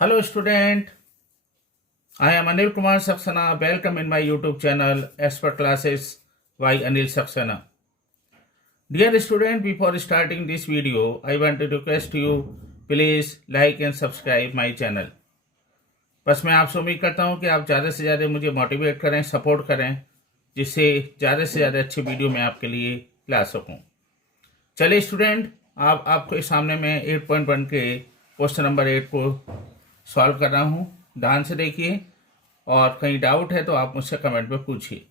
Hello student, I am Anil Kumar Saxena. Welcome in my YouTube channel Expert Classes by Anil Saxena. Dear student, before starting this video, I want to request you please like and subscribe my channel. बस मैं आपसे उम्मीद करता हूँ कि आप ज़्यादा से ज़्यादा मुझे मोटिवेट करें, सपोर्ट करें, जिससे ज़्यादा से ज़्यादा अच्छी वीडियो मैं आपके लिए ला सकूँ। चलिए स्टूडेंट, आपके सामने मैं 8.1 के क्वेश्चन नंबर 8 को सॉल्व कर रहा हूँ। ध्यान से देखिए और कहीं डाउट है तो आप मुझसे कमेंट में पूछिए।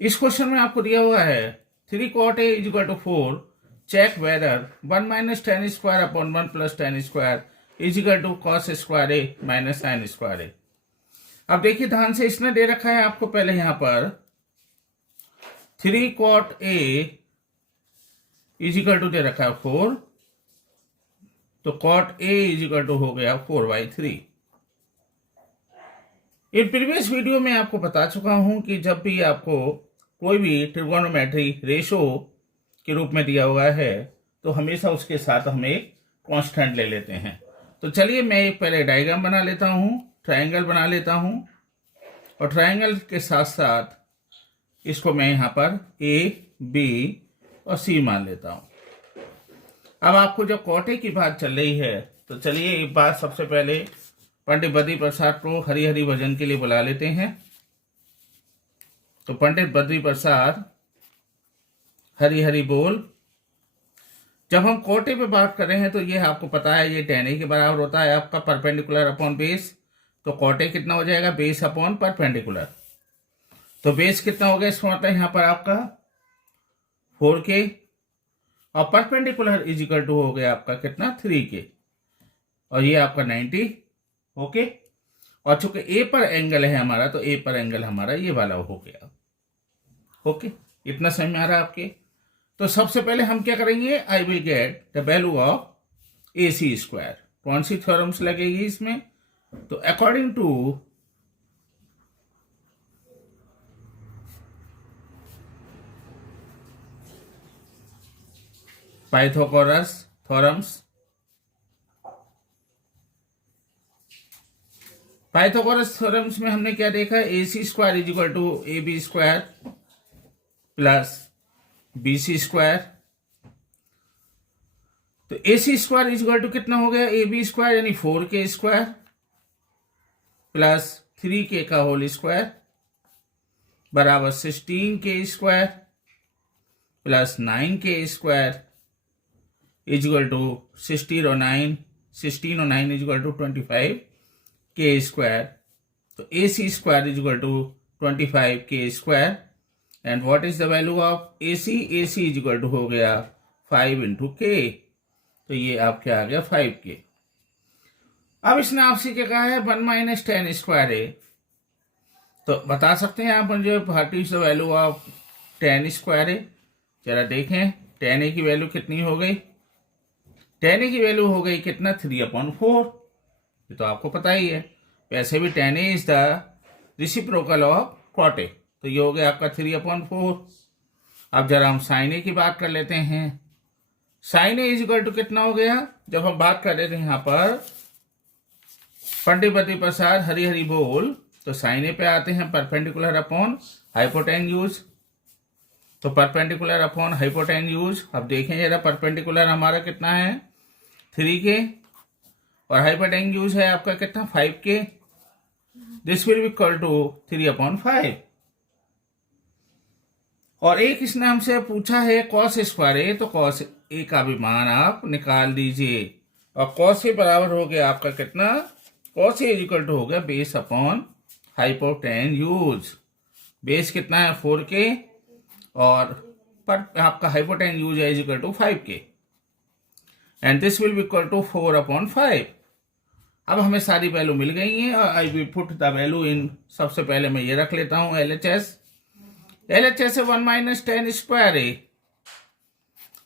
इस क्वेश्चन में आपको दिया हुआ है 3 cot a is equal to 4, check whether 1 minus tan square upon 1 plus tan square is equal to cos square a minus sin square a। अब देखिए ध्यान से, इसने दे रखा है आपको पहले यहाँ पर 3 cot a is equal to दे रखा है 4, तो cot a is equal to हो गया 4/3। इन प्रीवियस वीडियो में आपको बता चुका हूं कि जब भी आपको कोई भी ट्रिगोनोमेट्री रेशो के रूप में दिया हुआ है तो हमेशा उसके साथ हम एक कांस्टेंट ले लेते हैं। तो चलिए मैं एक पहले डायग्राम बना लेता हूं, ट्रायंगल बना लेता हूं और ट्रायंगल के साथ साथ इसको मैं यहां पर ए, बी और सी मान लेता हूं। अब आपको जब कॉटे की बात चल रही है तो चलिए एक बात सबसे पहले पंडित बद्री प्रसाद को हरी हरी भजन के लिए बुला लेते हैं। तो पंडित बद्री प्रसाद हरी हरी बोल। जब हम कोटे पे बात कर रहे हैं तो ये आपको पता है ये tan a के बराबर होता है आपका परपेंडिकुलर अपॉन बेस। तो कोटे कितना हो जाएगा, बेस अपॉन परपेंडिकुलर। तो बेस कितना हो गया, इसका मतलब यहाँ पर आपका 4k और परपेंडिकुलर इज इक्वल टू हो गया आपका कितना 3k और ये आपका 90। ओके, और चूंकि ए पर एंगल है हमारा तो ए पर एंगल हमारा ये वाला हो गया। ओके, इतना समझ में आ रहा है आपके। तो सबसे पहले हम क्या करेंगे, I will get the value of A C square. कौन सी थ्योरम्स लगेगी इसमें, तो according to Pythagoras theorems. Pythagoras theorems में हमने क्या देखा, A C square is equal to A B square plus B C square. तो A C square is equal to कितना हो गया, ए बी स्क्वायर यानी 4k स्क्वायर प्लस 3k का होल स्क्वायर बराबर 16k square plus 9k square is equal to 16 और 9 is equal to 25k square. तो A C square is equal to 25k square and what is the value of A C is equal to हो गया 5 into k। तो ये आपके आ गया 5k। अब इसने आपसे क्या कहा है 1 माइनस tan स्क्वायर ए। तो बता सकते हैं आप मुझे what is the value of tan square A. जरा देखें tan ए की वैल्यू कितनी हो गई, tan ए की वैल्यू हो गई कितना 3/4। ये तो आपको पता ही है, वैसे भी tan A is the reciprocal of cot a। तो ये हो गया आपका 3/4। अब जरा हम sin a की बात कर लेते हैं। sin a is equal to कितना हो गया, जब हम बात कर रहे थे यहाँ पर पंडित बद्री प्रसाद हरी हरी बोल, तो sin a पे आते हैं परपेंडिकुलर अपॉन हाइपोटेन्यूज। तो परपेंडिकुलर अपॉन हाइपोटेन्यूज, अब देखें जरा परपेंडिकुलर हमारा कितना है 3k और हाइपोटेन्यूज है आपका कितना 5k। This will be equal to 3/5। और एक इसने हमसे पूछा है cos स्क्वायर ए, तो cos ए का भी मान आप निकाल दीजिए और cos ए बराबर हो गया आपका कितना, cos A is equal to हो गया बेस अपॉन हाइपोटेन्यूज। बेस कितना है 4k और पर आपका हाइपोटेन्यूज है is equal to 5k and this will be equal to 4/5। अब हमें सारी वैल्यू मिल गई हैं और I will put the value in. सबसे पहले मैं ये रख लेता हूं LHS है 1 minus tan square A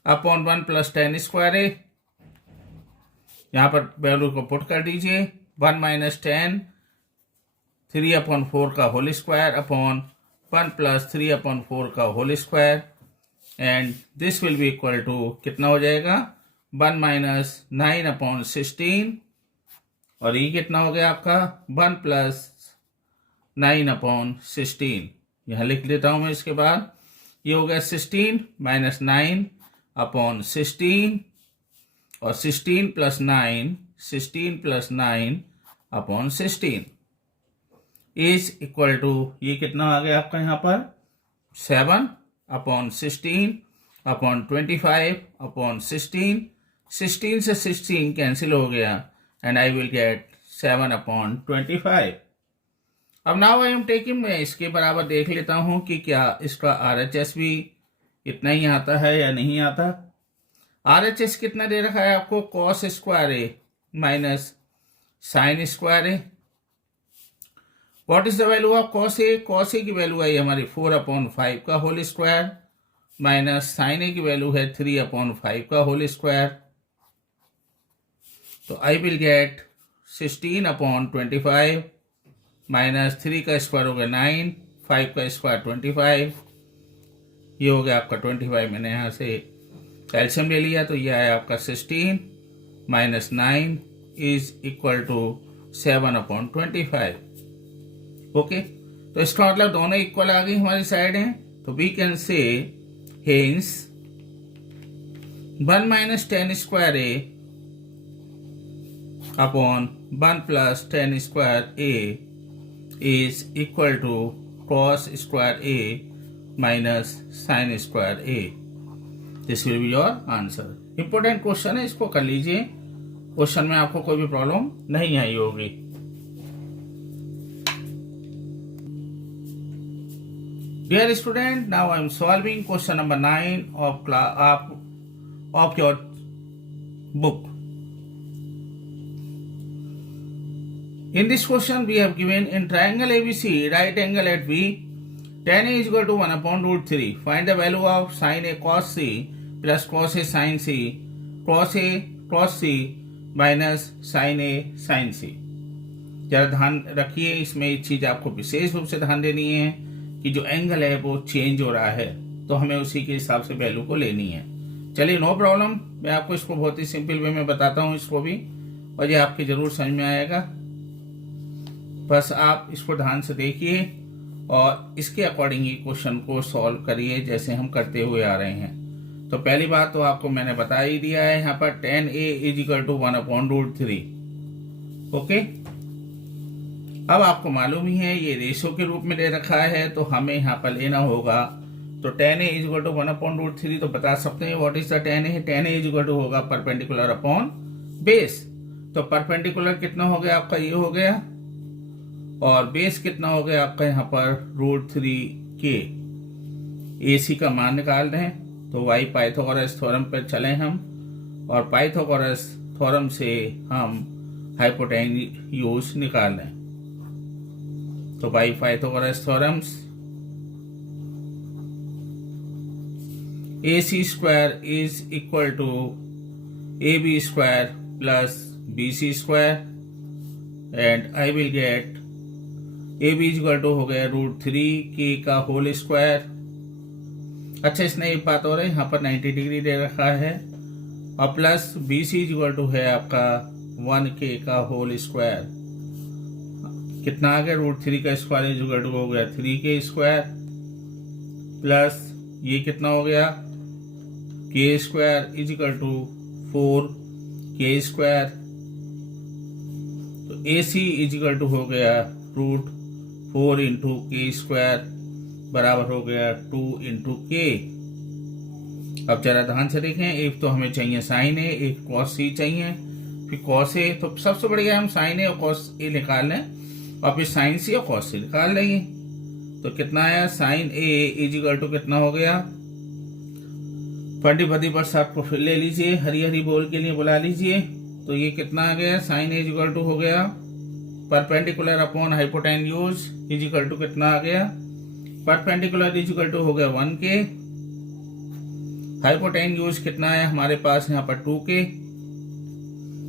upon 1 plus tan square ए। यहां पर वैल्यू को पुट कर दीजिए 1 माइनस tan 3/4 का होल स्क्वायर अपॉन 1 प्लस 3/4 का whole square and this will be equal to कितना हो जाएगा 1 माइनस 9/16 और ये कितना हो गया आपका 1 + 9/16। यहाँ लिख देता हूँ मैं। इसके बाद ये हो गया 16 - 9/16 और 16 + 9/16 इज इक्वल टू, ये कितना आ गया आपका यहाँ पर 7/16/25/16। 16 से 16 कैंसिल हो गया एंड आई विल गेट 7/25। अब नाउ आई एम टेकिंग, मैं इसके बराबर देख लेता हूं कि क्या इसका RHS भी इतना ही आता है या नहीं आता। RHS कितना दे रखा है आपको, cos square A minus sine square A. What is the value of cos A? cos ए की वैल्यू आई हमारी 4/5 का होल स्क्वायर माइनस साइन ए की वैल्यू है 3/5 का होल स्क्वायर। तो आई विल गेट 16/25 माइनस 3 का स्क्वायर हो गया 9, 5 का स्क्वायर 25, ये हो गया आपका 25। मैंने यहाँ से कैल्शियम ले लिया तो ये आया आपका 16 - 9 इज इक्वल टू 7/25। ओके, तो इसका मतलब दोनों इक्वल आ गई हमारी साइड हैं। तो we can say hence 1 - 10 square A upon 1 + 10 square A is equal to cos square A minus sin square A. This will be your answer. Important question है, इसको कर लीजिए। क्वेश्चन में आपको कोई भी प्रॉब्लम नहीं आई होगी। Dear student, now I am solving question number 9 of your book. In this question, we have given in triangle ABC, right angle at B, tan A is equal to 1/√3. Find the value of sin A cos C plus cos A sin C, cos A cos C minus sin A sin C. जरा ध्यान रखिए, इसमें एक चीज आपको विशेष रूप से ध्यान देनी है कि जो एंगल है वो चेंज हो रहा है, तो हमें उसी के हिसाब से वैल्यू को लेनी है। चलिए, नो प्रॉब्लम, मैं आपको इसको बहुत ही सिंपल वे में बताता हूँ इसको भी, और ये आपके जरूर समझ में आएगा। बस आप इसको ध्यान से देखिए और इसके अकॉर्डिंग ही क्वेश्चन को सॉल्व करिए जैसे हम करते हुए आ रहे हैं। तो पहली बात तो आपको मैंने बता ही दिया है, यहाँ पर tan A is equal to 1/√3। Okay, अब आपको मालूम ही है ये रेशो के रूप में दे रखा है, तो हमें यहाँ पर लेना होगा। तो tan A is equal to 1/√3 तो बता सकते हैं what is the tan A। tan A is equal to होगा परपेंडिकुलर अपॉन बेस। तो परपेंडिकुलर कितना हो गया आपका, ये हो गया, और बेस कितना हो गया आपका यहाँ पर √3k। AC का मान निकाल दें तो y पाइथागोरस थ्योरम पर चलें हम, और पाइथागोरस थ्योरम से हम हाइपोटेन्यूज निकाल लें। तो by Pythagoras theorems AC square is equal to AB square plus BC square and I will get AB is equal to हो गया √3k का होल स्क्वायर। अच्छा, इसने एक बात और है, यहाँ पर 90 डिग्री दे रखा है, और plus BC is equal to है आपका 1k का होल स्क्वायर। कितना आ गया, √3 का स्क्वायर इज इक्वल टू हो गया 3k स्क्वायर, प्लस ये कितना हो गया k square is equal to 4k square. तो AC इज इक्वल टू हो गया √4 × k स्क्वायर बराबर हो गया 2 × k। अब जरा ध्यान से देखें, एक तो हमें चाहिए साइन ए, एक कॉस सी चाहिए, फिर कॉस ए। तो सबसे बढ़िया हम साइन ए और कॉस ए निकाल लें, और फिर साइन सी और कॉस सी निकाल लेंगे। तो कितना आया, sine A is equal to कितना हो गया, फटी फटी पर साथ को फिर ले लीजिए, हरी हरी बोल के लिए बुला लीजिए। तो ये कितना आ गया, sine A is equal to हो गया perpendicular upon hypotenuse is equal to कितना आ गया, परपेंडिकुलर इज इक्वल टू हो गया 1k, हाइपोटेन्यूज कितना है हमारे पास यहाँ पर 2k,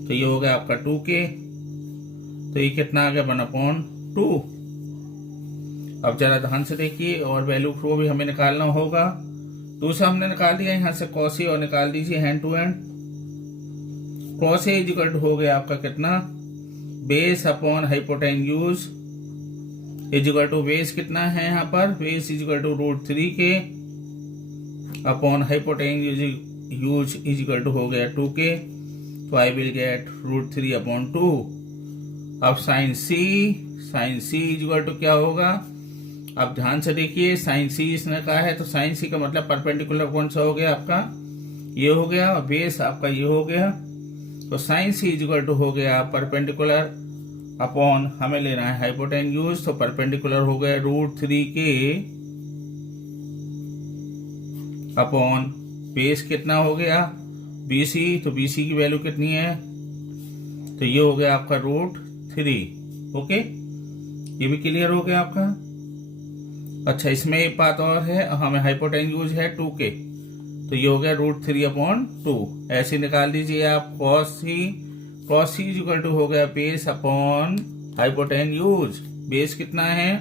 तो ये हो गया आपका 2k। तो ये कितना आ गया 1/2। अब जरा ध्यान से देखिए, और वैल्यू को भी हमें निकालना होगा। दूसरा हमने निकाल दिया यहाँ से कॉस ए, और निकाल दीजिए hand to hand. Cos A is equal to हो गया आपका कितना base upon hypotenuse is equal to base कितना है यहाँ पर, base is equal to √3 K upon hypotenuse is equal to हो गया 2 के, तो आई विल गेट √3 अपॉन 2। अब sine C is equal to क्या होगा, अब ध्यान से देखिए, साइन सी इसने कहा है, तो साइन सी का मतलब परपेंडिकुलर कौन सा हो गया आपका, ये हो गया, और बेस आपका ये हो गया, तो sine C is equal to हो गया परपेंडिकुलर अपॉन हमें लेना है हाइपोटेन्यूज, तो परपेंडिकुलर हो गया √3 के अपॉन बेस कितना हो गया BC, तो BC की वैल्यू कितनी है, तो ये हो गया आपका √3। ओके, ये भी क्लियर हो गया आपका। अच्छा, इसमें एक बात और है, हमें हाइपोटेन्यूज है 2 के, तो ये हो गया √3 अपॉन 2। ऐसे निकाल दीजिए आप cos C is equal to हो गया बेस अपॉन हाइपोटेन्यूज, बेस कितना है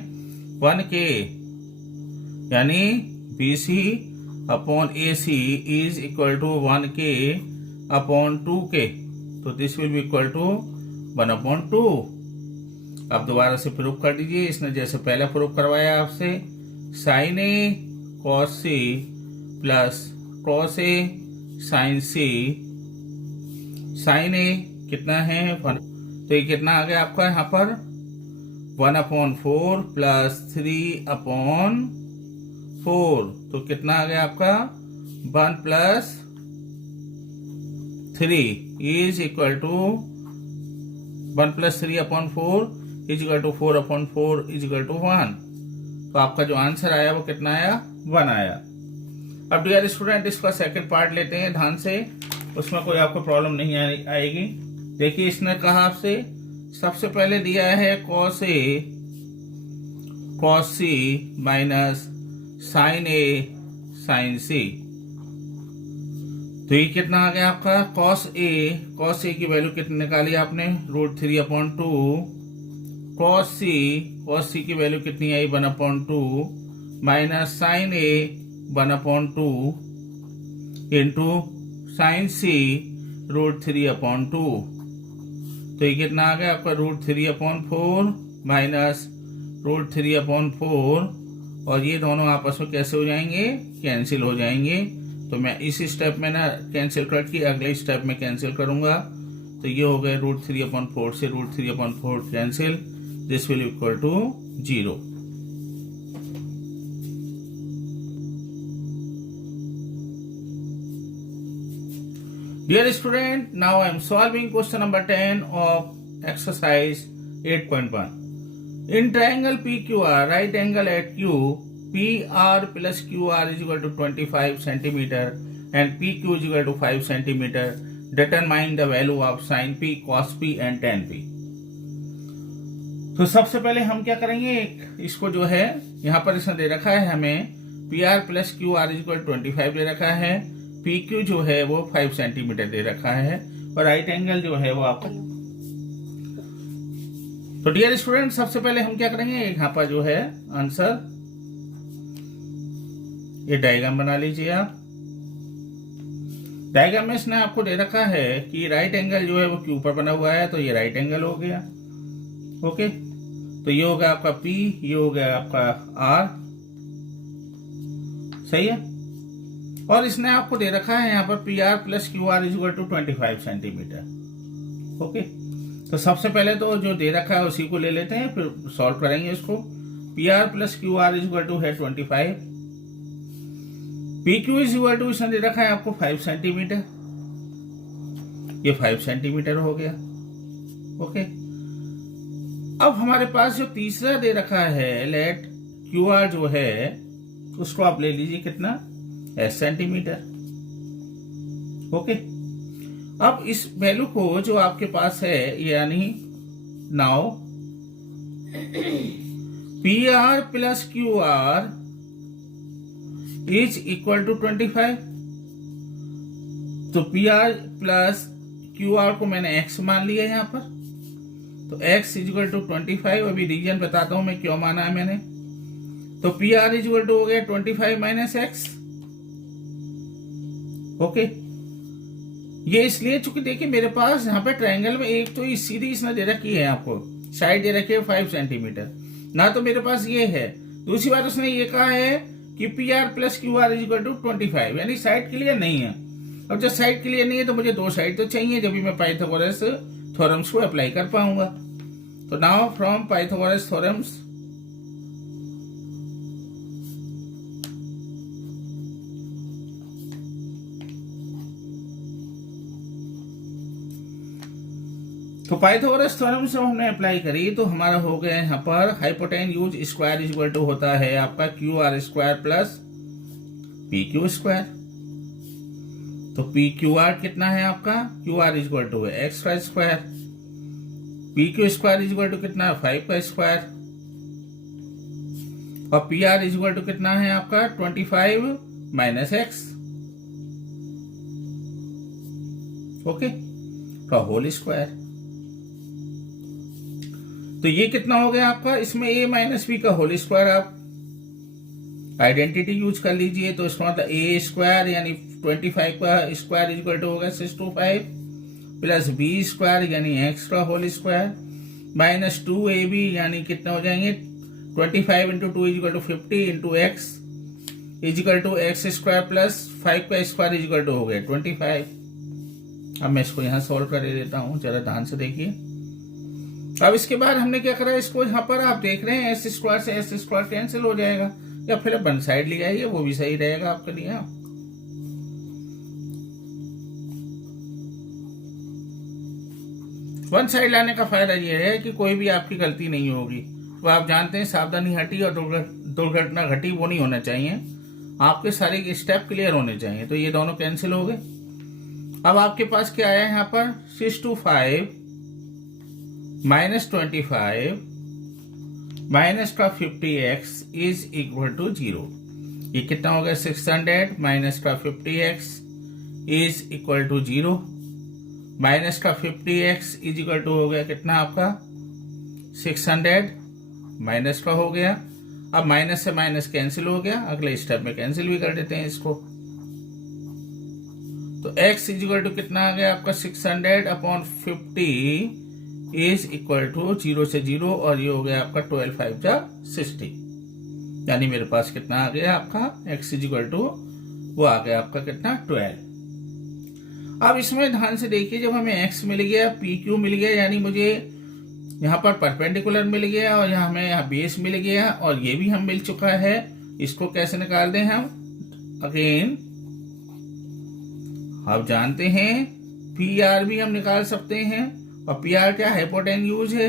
1 के, यानी BC upon AC is equal to 1 K upon 2 K, तो this will be equal to 1 upon 2। अब दोबारा से प्रूफ कर दीजिए, इसने जैसे पहले प्रूफ करवाया आपसे, sine A cos C plus cos A sine C, sine A कितना है 1, तो ये कितना आ गया आपका यहाँ पर 1 अपॉन 4 प्लस 3 अपॉन 4, तो कितना आ गया आपका 1 plus 3 is equal to 1 plus 3 upon 4 is equal to 4 upon 4 is equal to 1, तो आपका जो आंसर आया वो कितना आया 1 आया। अब डियर स्टूडेंट, इसका सेकंड पार्ट लेते हैं ध्यान से, उसमें कोई आपको प्रॉब्लम नहीं आएगी। देखिए, इसने कहा आपसे, सबसे पहले दिया है cos C minus sine A sine C, तो ये कितना आ गया आपका cos A की वैल्यू कितनी निकाली आपने √3 अपॉन 2, cos C की वैल्यू कितनी आई 1 upon 2 minus sine A 1 upon 2 into sine C √3 upon 2, तो ये कितना आ गया आपका √3 अपॉन 4 माइनस √3 अपॉन 4, और ये दोनों आपस में कैसे हो जाएंगे, कैंसिल हो जाएंगे। तो मैं इस स्टेप में ना कैंसिल करके अगले स्टेप में कैंसिल करूंगा, तो ये हो गया √3 अपॉन 4 से √3 upon 4 cancel, this will equal to 0। Dear student, now I am solving question number 10 of exercise 8.1. In triangle PQR, right angle at Q, PR plus QR is equal to 25 centimeter and PQ is equal to 5 centimeter. Determine the value of sin P, cos P and tan P. तो सबसे पहले हम क्या करेंगे, इसको जो है यहाँ पर इसने दे रखा है हमें PR plus QR is equal to 25 दे रखा है, PQ जो है वो 5 सेंटीमीटर दे रखा है, और राइट एंगल जो है वो आपको। तो डियर स्टूडेंट, सबसे पहले हम क्या करेंगे, यहाँ पर जो है आंसर, ये डायग्राम बना लीजिए आप। डायग्राम में इसने आपको दे रखा है कि राइट एंगल जो है वो Q पर बना हुआ है, तो ये राइट एंगल हो गया। ओके, तो ये हो गया आपका P, ये हो गया आपका R, सही है। और इसने आपको दे रखा है यहाँ पर PR plus QR is equal to 25 centimetre. Okay, तो सबसे पहले तो जो दे रखा है उसी को ले लेते हैं, फिर सॉल्व करेंगे इसको। PR plus QR is equal to है 25, PQ इज इक्वल टू इसने दे रखा है आपको 5 सेंटीमीटर, ये 5 सेंटीमीटर हो गया। ओके, अब हमारे पास जो तीसरा दे रखा है लेट QR जो है उसको आप ले लीजिए कितना 8 सेंटीमीटर। ओके, अब इस वैल्यू को जो आपके पास है, यानी now PR plus QR is equal to 25, तो PR प्लस QR को मैंने x मान लिया यहाँ पर, तो x इज इक्वल टू 25। अभी रीजन बताता हूं मैं क्यों माना है मैंने। तो PR इज इक्वल टू हो गया 25 माइनस x। ओके, ये इसलिए चूंकि देखिए मेरे पास यहाँ पे ट्रायंगल में एक तो इस सीधी इसने दे रखी है, आपको साइड दे रखी है 5 सेंटीमीटर, ना तो मेरे पास ये है। दूसरी बात उसने ये कहा है कि P R plus Q R is equal to 25, यानी साइड क्लियर नहीं है। अब जब साइड क्लियर नहीं है तो मुझे दो साइड तो चाहिए, जब भी मैं पाइथागोरस थ्योरम्स को अप्लाई कर पाऊंगा। तो नाउ फ्रॉम पाइथागोरस थ्योरम्स, तो पाइथागोरस थ्योरम से हमने अप्लाई करी तो हमारा हो गया यहाँ पर hypotenuse square is equal to होता है आपका Q R square plus P Q square. तो पी क्यू आर कितना है आपका, Q R is equal to X का square, P Q square is equal to कितना है 5 का स्क्वायर, और P R is equal to कितना है आपका 25 माइनस एक्स, ओके, का होल स्क्वायर। तो ये कितना हो गया आपका, इसमें a माइनस बी का होल स्क्वायर आप आइडेंटिटी यूज कर लीजिए। तो इसका मतलब a स्क्वायर यानी 25 का स्क्वायर इज इक्वल टू होगा 625 प्लस बी स्क्वायर यानी x का होल स्क्वायर माइनस 2ab यानी कितना हो जाएंगे 25 into 2 is equal to 50 into X is equal to X square plus 5 का स्क्वायर इज इक्वल टू हो गया 25। अब मैं इसको यहां सोल्व कर देता हूं, जरा ध्यान से देखिए। अब इसके बाद हमने क्या करा, इसको यहाँ पर आप देख रहे हैं एस स्क्वायर से एस स्क्वायर कैंसिल हो जाएगा, या फिर वन साइड ले आइए वो भी सही रहेगा आपके लिए। वन साइड लाने का फायदा ये है कि कोई भी आपकी गलती नहीं होगी। तो आप जानते हैं सावधानी हटी और दुर्घटना घटी वो नहीं होना चाहिए, आपके सारे स्टेप क्लियर होने चाहिए। तो ये दोनों कैंसिल हो गए। अब आपके पास क्या आया यहाँ पर 625 माइनस 25 माइनस का 50x इज इक्वल टू 0। ये कितना हो गया 600 माइनस का 50x is equal to 0 minus का 50x इज इक्वल टू हो गया कितना आपका 600 माइनस का हो गया। अब माइनस से माइनस कैंसिल हो गया, अगले स्टेप में कैंसिल भी कर देते हैं इसको। तो x इज इक्वल टू कितना आ गया आपका 600 अपॉन 50 इज इक्वल टू 0 से 0 और ये हो गया आपका 12 5 जा 60, यानी मेरे पास कितना आ गया आपका x इज इक्वल टू वो आ गया आपका कितना 12। अब इसमें ध्यान से देखिए, जब हमें x मिल गया पी क्यू मिल गया यानी मुझे यहाँ पर परपेंडिकुलर मिल गया और यहाँ हमें यहाँ बेस मिल गया और ये भी हम मिल चुका है। इसको कैसे निकाल दें हम, अगेन आप जानते हैं पी आर भी हम निकाल सकते हैं, और पी आर क्या हाइपोटेन्यूज है।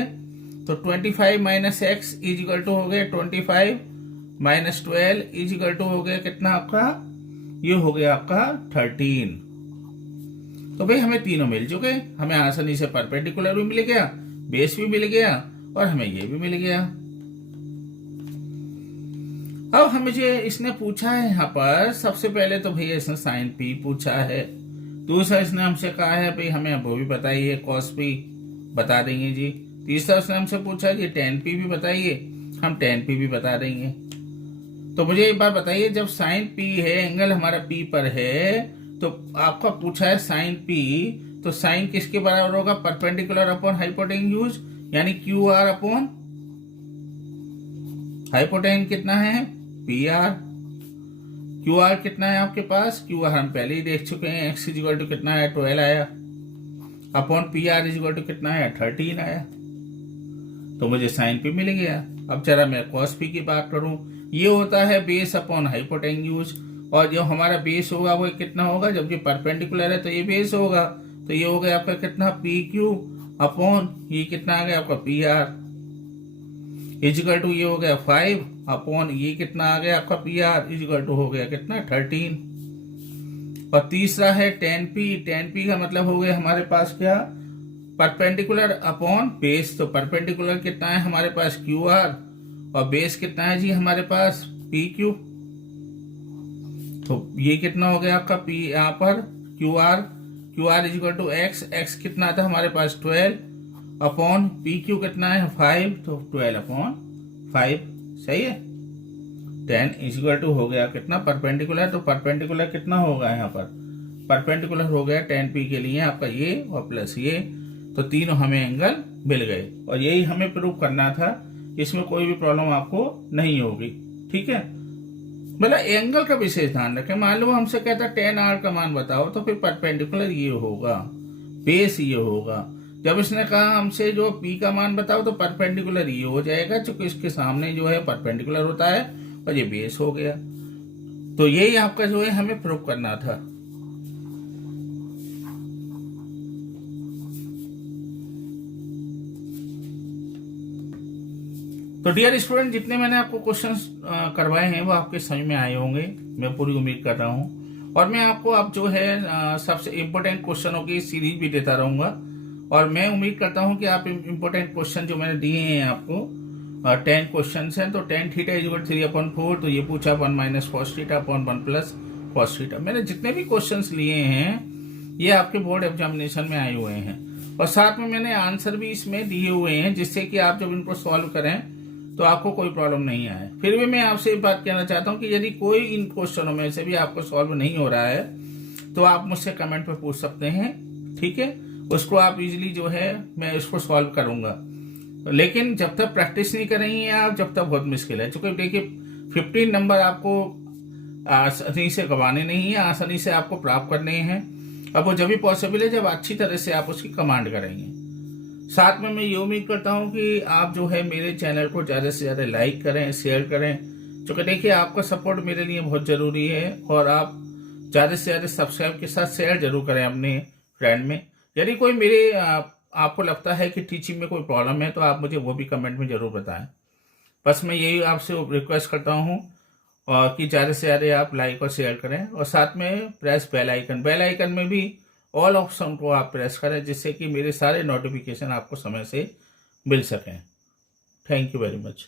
तो 25 minus X is equal to हो गया 25 माइनस 12 इज इक्वल टू हो गया कितना आपका, ये हो गया आपका 13। तो भाई हमें तीनों मिल चुके, हमें आसानी से परपेंडिकुलर भी मिल गया, बेस भी मिल गया और हमें ये भी मिल गया। अब हमें जो इसने पूछा है यहाँ पर, सबसे पहले तो भैया इसने साइन पी पूछा है, दूसरा इसने हमसे कहा है भाई हमें वो भी बताइए कॉस पी, बता देंगे जी। तीसरा उसने हमसे पूछा कि टेन पी भी बताइए, हम टेन पी भी बता देंगे। तो मुझे एक बार बताइए, जब साइन पी है एंगल हमारा पी पर है, तो आपका पूछा है साइन पी, तो साइन किसके बराबर होगा, परपेंडिकुलर अपॉन हाइपोटेन्यूज यानी क्यू आर अपॉन हाइपोटेन कितना है पी आर। क्यू आर कितना है आपके पास, क्यू आर हम पहले ही देख चुके हैं, एक्स इज इक्वल टू कितना है 12 आया, upon P R is equal to कितना है 13 आया। तो मुझे साइन पी मिल गया। अब जरा मैं कॉस पी की बात करूं, ये होता है बेस अपॉन हाइपोटेन्यूज, और जो हमारा बेस होगा वो कितना होगा, जब ये परपेंडिकुलर है तो ये बेस होगा, तो ये हो गया आपका कितना पी क्यू अपॉन ये कितना आ गया आपका पी आर इजिकल टू ये हो गया 5 अपॉन ये कितना आ गया आपका पी आर इजिकल टू हो गया कितना 13। और तीसरा है टेन पी का मतलब हो गया हमारे पास क्या, परपेंडिकुलर अपॉन बेस। तो परपेंडिकुलर कितना है हमारे पास क्यू आर और बेस कितना है जी हमारे पास पी क्यू। तो ये कितना हो गया आपका पी यहाँ पर Q R is equal to X कितना था हमारे पास 12 अपॉन पी क्यू कितना है 5, तो 12 अपॉन 5 सही है। 10 इजिकल टू हो गया कितना परपेंडिकुलर, तो परपेंडिकुलर कितना होगा यहाँ पर परपेंडिकुलर हो गया tan P के लिए आपका ये और प्लस ये, तो तीनों हमें एंगल मिल गए और यही हमें प्रूव करना था। इसमें कोई भी प्रॉब्लम आपको नहीं होगी, ठीक है। मतलब एंगल का विशेष ध्यान रखें। मान लो हमसे कहता tan R का मान बताओ, तो फिर परपेंडिकुलर ये होगा, बेस ये होगा। जब इसने कहा हमसे जो P का मान बताओ, तो परपेंडिकुलर ये हो जाएगा, क्योंकि इसके सामने जो है परपेंडिकुलर होता है और ये बेस हो गया। तो यही आपका जो है हमें प्रूव करना था। तो डियर स्टूडेंट, जितने मैंने आपको क्वेश्चंस करवाए हैं वो आपके समझ में आए होंगे, मैं पूरी उम्मीद कर रहा हूं। और मैं आपको अब जो है सबसे इम्पोर्टेंट क्वेश्चनों की सीरीज भी देता रहूंगा। और मैं उम्मीद करता हूं कि आप इम्पोर्टेंट क्वेश्चन जो मैंने दिए हैं आपको 10 क्वेश्चन हैं, तो tan थीटा इक्वल 3/4, तो ये पूछा 1 minus cos theta upon 1 plus cos theta. मैंने जितने भी क्वेश्चंस लिए हैं ये आपके बोर्ड एग्जामिनेशन में आए हुए हैं, और साथ में मैंने आंसर भी इसमें दिए हुए हैं, जिससे कि आप जब इनको सॉल्व करें तो आपको कोई प्रॉब्लम नहीं आए। फिर भी मैं आपसे एक बात कहना चाहता हूं कि यदि कोई इन क्वेश्चनों में से भी आपको सॉल्व नहीं हो रहा है, तो आप मुझसे कमेंट पे पूछ सकते हैं, ठीक है। उसको आप इजीली जो है मैं इसको सॉल्व करूंगा, लेकिन जब तक प्रैक्टिस नहीं करेंगे आप, जब तक बहुत मुश्किल है। क्योंकि देखिए 15 नंबर आपको आसानी से गंवाने नहीं है, आसानी से आपको प्राप्त करने हैं। अब वो जब भी पॉसिबल है जब अच्छी तरह से आप उसकी कमांड करेंगे। साथ में मैं ये उम्मीद करता हूं कि आप जो है मेरे चैनल को ज़्यादा से ज़्यादा लाइक करें, शेयर करें, क्योंकि देखिए आपका सपोर्ट मेरे लिए बहुत ज़रूरी है। और आप ज़्यादा से ज़्यादा सब्सक्राइब के साथ शेयर जरूर करें अपने फ्रेंड में। यदि कोई मेरे आपको लगता है कि टीचिंग में कोई प्रॉब्लम है, तो आप मुझे वो भी कमेंट में ज़रूर बताएं। बस मैं यही आपसे रिक्वेस्ट करता हूँ और कि ज़्यादा से ज़्यादा आप लाइक और शेयर करें, और साथ में प्रेस बेल आइकन में भी ऑल ऑप्शन को आप प्रेस करें, जिससे कि मेरे सारे नोटिफिकेशन आपको समय से मिल सकें। Thank you very much.